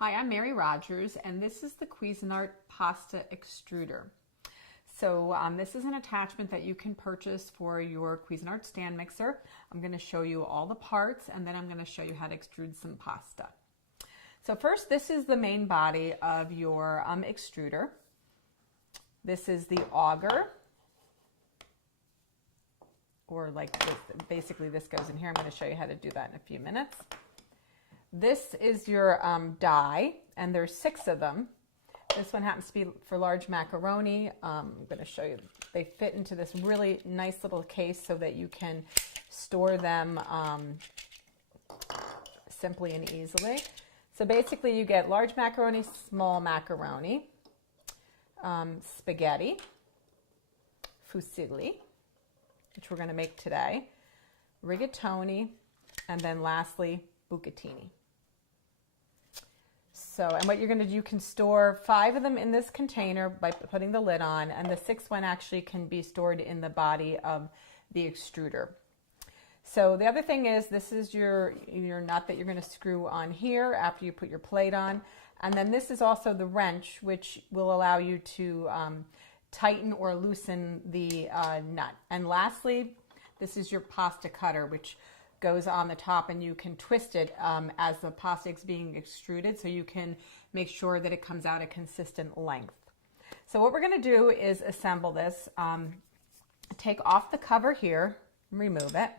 Hi, I'm Mary Rogers, and this is the Cuisinart Pasta Extruder. So this is an attachment that you can purchase for your Cuisinart stand mixer. I'm going to show you all the parts, and then I'm going to show you how to extrude some pasta. So first, this is the main body of your extruder. This is the auger, or like this, basically this goes in here. I'm going to show you how to do that in a few minutes. This is your die, and there's 6 of them. This one happens to be for large macaroni. I'm going to show you. They fit into this really nice little case so that you can store them simply and easily. So basically you get large macaroni, small macaroni, spaghetti, fusilli, which we're going to make today, rigatoni, and then lastly, bucatini. So, and what you're going to do, you can store 5 of them in this container by putting the lid on, and the 6th one actually can be stored in the body of the extruder. So the other thing is, this is your nut that you're going to screw on here after you put your plate on. And then this is also the wrench, which will allow you to tighten or loosen the nut. And lastly, this is your pasta cutter, which goes on the top, and you can twist it as the pasta is being extruded, so you can make sure that it comes out a consistent length. So what we're going to do is assemble this. Take off the cover here, remove it,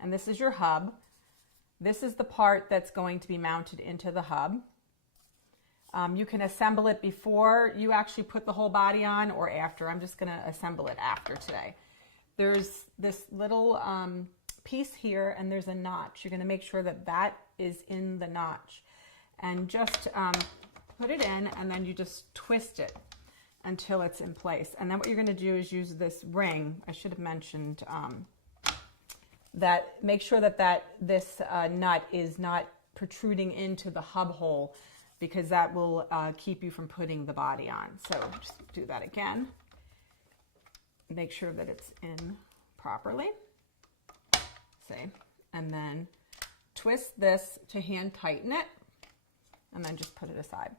and this is your hub. This is the part that's going to be mounted into the hub. You can assemble it before you actually put the whole body on, or after. I'm just going to assemble it after today. There's this little piece here, and there's a notch. You're going to make sure that that is in the notch, and just put it in, and then you just twist it until it's in place. And then what you're going to do is use this ring. I should have mentioned that. Make sure that this nut is not protruding into the hub hole, because that will keep you from putting the body on. So just do that again. Make sure that it's in properly. See, and then twist this to hand tighten it, and then just put it aside.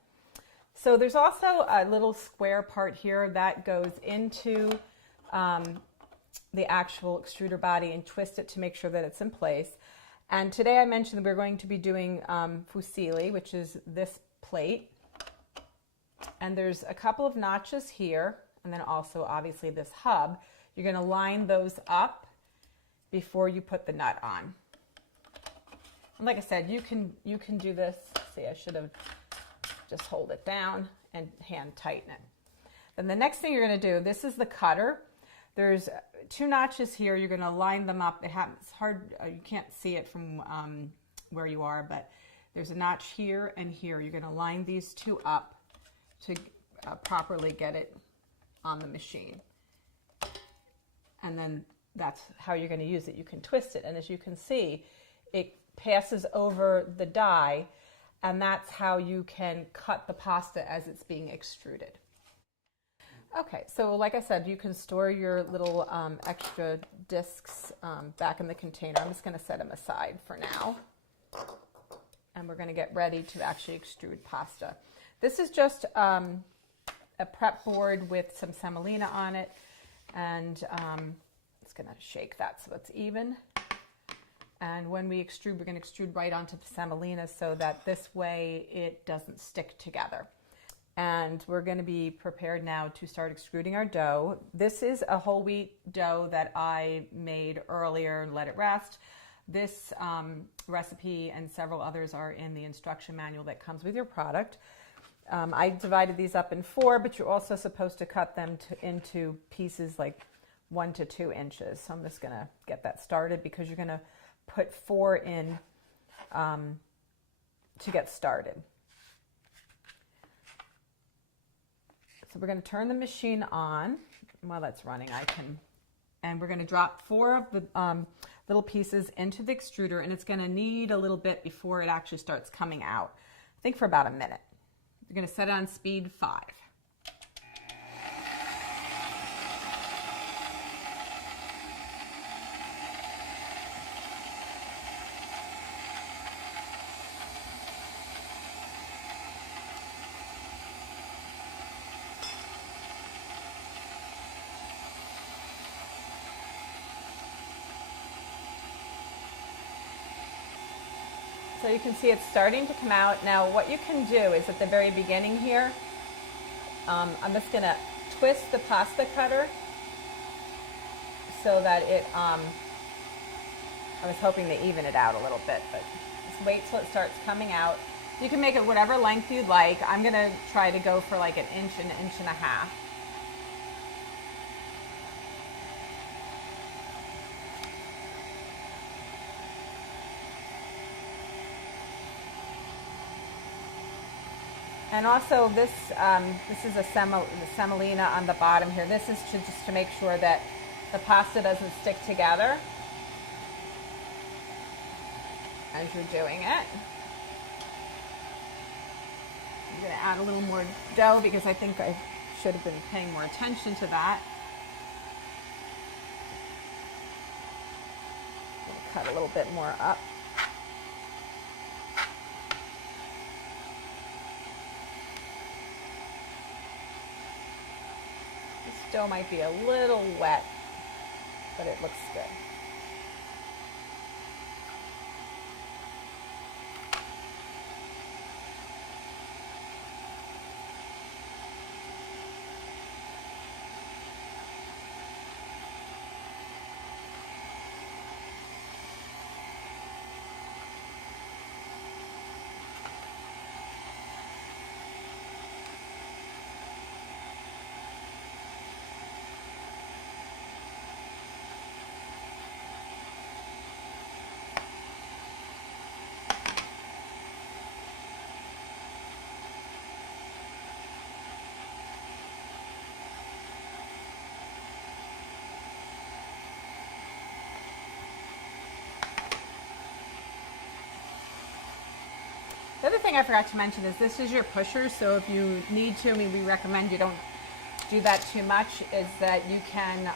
So there's also a little square part here that goes into the actual extruder body, and twist it to make sure that it's in place. And today I mentioned that we're going to be doing fusilli, which is this plate, and there's a couple of notches here, and then also obviously this hub. You're going to line those up before you put the nut on. And like I said, you can do this. See, I should have just hold it down and hand tighten it. Then the next thing you're going to do, this is the cutter. There's 2 notches here. You're going to line them up. It's hard, you can't see it from where you are, but there's a notch here and here. You're going to line these 2 up to properly get it on the machine. And then that's how you're going to use it. You can twist it, and as you can see, it passes over the die, and that's how you can cut the pasta as it's being extruded. Okay, so like I said, you can store your little extra discs back in the container. I'm just going to set them aside for now, and we're going to get ready to actually extrude pasta. This is just a prep board with some semolina on it, and going to shake that so it's even. And when we extrude, we're going to extrude right onto the semolina so that this way it doesn't stick together. And we're going to be prepared now to start extruding our dough. This is a whole wheat dough that I made earlier and let it rest. This recipe and several others are in the instruction manual that comes with your product. I divided these up in 4, but you're also supposed to cut them into pieces like 1 to 2 inches. So I'm just going to get that started, because you're going to put 4 in to get started. So we're going to turn the machine on. While that's running, and we're going to drop 4 of the little pieces into the extruder, and it's going to knead a little bit before it actually starts coming out. I think for about a minute. You're going to set it on speed 5. So you can see it's starting to come out. Now what you can do is at the very beginning here, I'm just going to twist the pasta cutter so that it, I was hoping to even it out a little bit, but just wait till it starts coming out. You can make it whatever length you'd like. I'm going to try to go for like an inch and a half. And also this is a semolina on the bottom here. This is just to make sure that the pasta doesn't stick together as you're doing it. I'm going to add a little more dough because I think I should have been paying more attention to that. I'm going to cut a little bit more up. This dough might be a little wet, but it looks good. The other thing I forgot to mention is this is your pusher, so if you need to, I mean, we recommend you don't do that too much, is that you can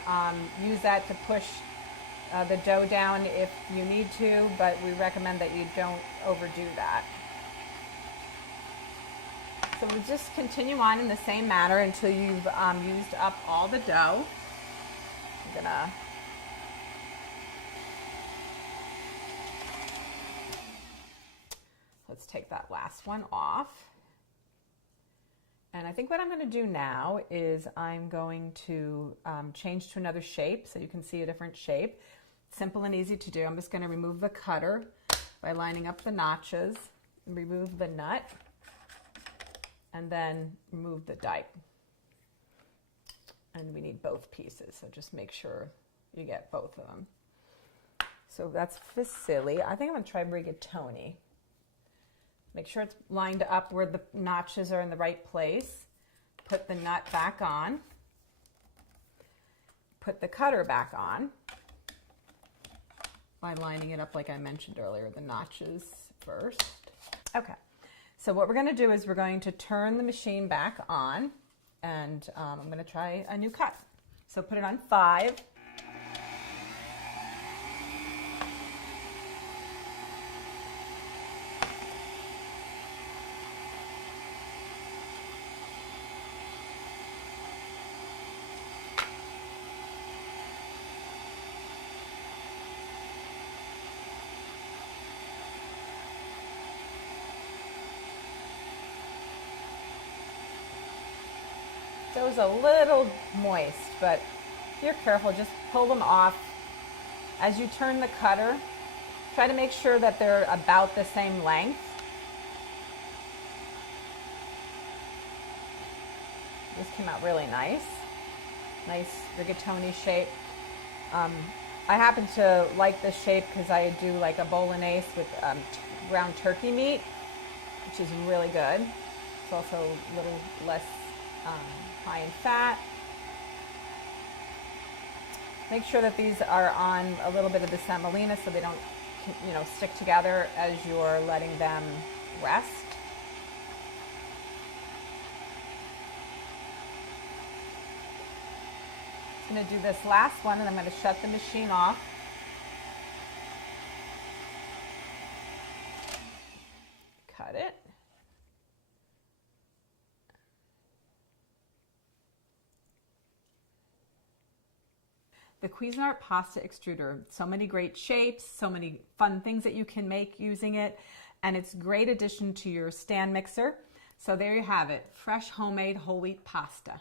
use that to push the dough down if you need to, but we recommend that you don't overdo that. So we'll just continue on in the same manner until you've used up all the dough. I'm gonna let's take that last one off. And I think what I'm going to do now is I'm going to change to another shape so you can see a different shape. Simple and easy to do. I'm just going to remove the cutter by lining up the notches, remove the nut, and then remove the die. And we need both pieces, so just make sure you get both of them. So that's fusilli. I think I'm going to try rigatoni. Make sure it's lined up where the notches are in the right place. Put the nut back on. Put the cutter back on by lining it up like I mentioned earlier, the notches first. Okay, so what we're going to do is we're going to turn the machine back on, and I'm going to try a new cut. So put it on 5. Dough's a little moist, but if you're careful, just pull them off. As you turn the cutter, try to make sure that they're about the same length. This came out really nice. Nice rigatoni shape. I happen to like this shape because I do like a bolognese with ground turkey meat, which is really good. It's also a little less high in fat. Make sure that these are on a little bit of the semolina so they don't, stick together as you're letting them rest. I'm going to do this last one and I'm going to shut the machine off. Cut it. The Cuisinart Pasta Extruder, so many great shapes, so many fun things that you can make using it. and it's a great addition to your stand mixer. So there you have it, fresh homemade whole wheat pasta.